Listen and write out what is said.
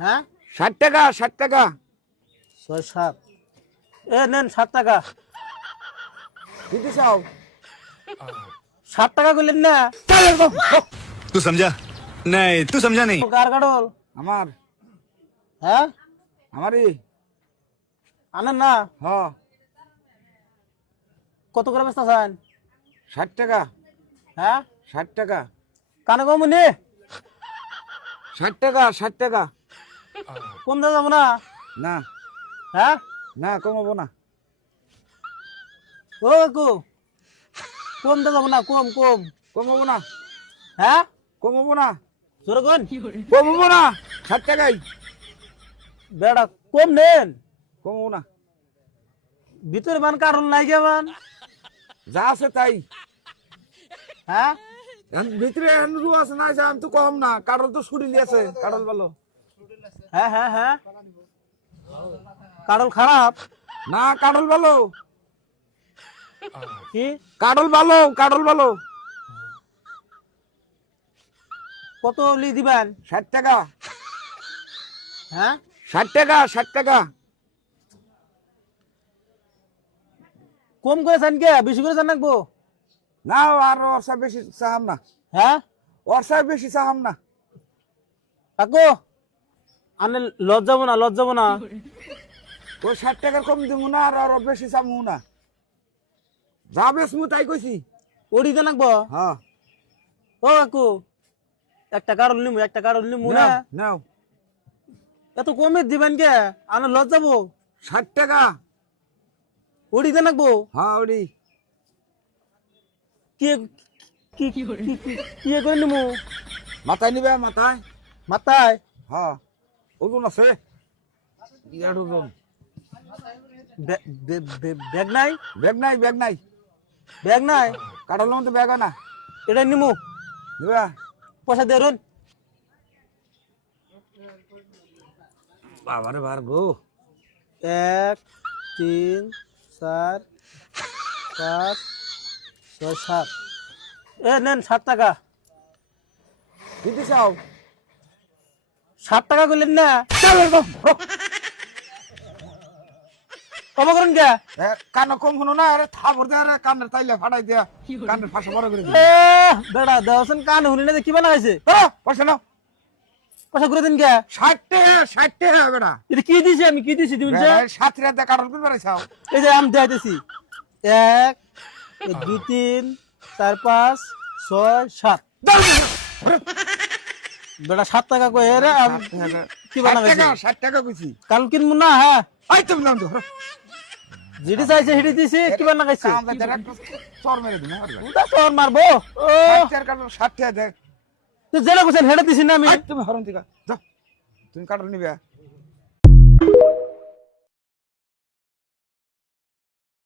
হ্যাঁ 60 টাকা 60 টাকা 6 7 এ নেন 7 টাকা দিতে চাও 7 টাকা কইলেন না तू समझा नहीं तू समझा नहीं কার কাটল আমার হ্যাঁ আমারই আনেন না হ কত করে বেচতা চান 60 টাকা হ্যাঁ 60 টাকা কানে কম নি 60 টাকা 60 টাকা কম দাম যাব না না হ্যাঁ না কমাবো না ও কাকু কম দাম যাব না কম কম কমাবো না হ্যাঁ কমাবো না জোরে কোন কমাবো না 60 টাকাই বেড়া কম নেন কমাবো না ভিতরে মান কারণ নাই কেমন যা আছে তাই হ্যাঁ ভিতরে রু আছে না আমি তো কম না কাটল তো ছুটি দিয়েছে কাটল ভালো হ্যাঁ হ্যাঁ হ্যাঁ কারণ খারাপ না কাটল ভালো কি কাটল ভালো কাটল ভালো কত লি দিবেন 60 টাকা হ্যাঁ 60 টাকা 60 টাকা কম করে চান কে বেশি করে চান নাকবো না আর ওরসা বেশি চাহাম না হ্যাঁ ওরসা বেশি চাহাম না কাকু আনে লজ যাব না লজ যাব না ওই 60 টাকা কম দিব না আর আর বেশি চামু না যা বেসমু তাই কইছি ওড়ি দে নাকবো হ্যাঁ ও কাকু একটা কারণ নিমু না নাও এত কমে দিবেন কে আনে লজ যাব 60 টাকা ওড়ি দে নাকবো হ্যাঁ ওডি কি কি কি কি করে নিমু মাথায় নিবে মাথায় মাথায় হ্যাঁ ওজন আছে ইয়ার ওজন ব্যাগ নাই ব্যাগ নাই ব্যাগ নাই ব্যাগ নাই কাটার মধ্যে ব্যাগ না এটা নিমু নিবা পয়সা দে রুন বাবারে বার গো 1 3 4 5 6 7 এ নেন 7 টাকা দিতে চাও 7 টাকা কইলেন না কম করেন কে কান কম হলো না আরে থাবর দে আরে কানের তাইলে ফাটাই দিয়া কানের ফাঁসা বড় করে এ বেড়া দেওছেন কান হুনি না কি বানাইছে পয়সা নাও পয়সা করে দিন কে 60 টাকা 60 টাকা বেটা এটা কি দিছি আমি কি দিছি দিবেন যে সাত রাতে কাটল করে বেড়াইছাও এই যে আম দেখাইতেছি 1 2 3 4 5 6 7 বেটা 7 টাকা কই রে কি বানাইছে 60 টাকা কইছি কাল কিনবো না হ্যাঁ আই তুমি নাম ধরো যেটি চাইছে সেটি দিছি কি বানাইছে আমরা ডাইরেক্ট চর মেরে দিন ওটা তোর মারবো ও 60 টাকা 60 টাকা দে তুই জেলে বসে হেডে দিছি না আমি তুমি হরন দিকা যাও তুমি কাটল নিবে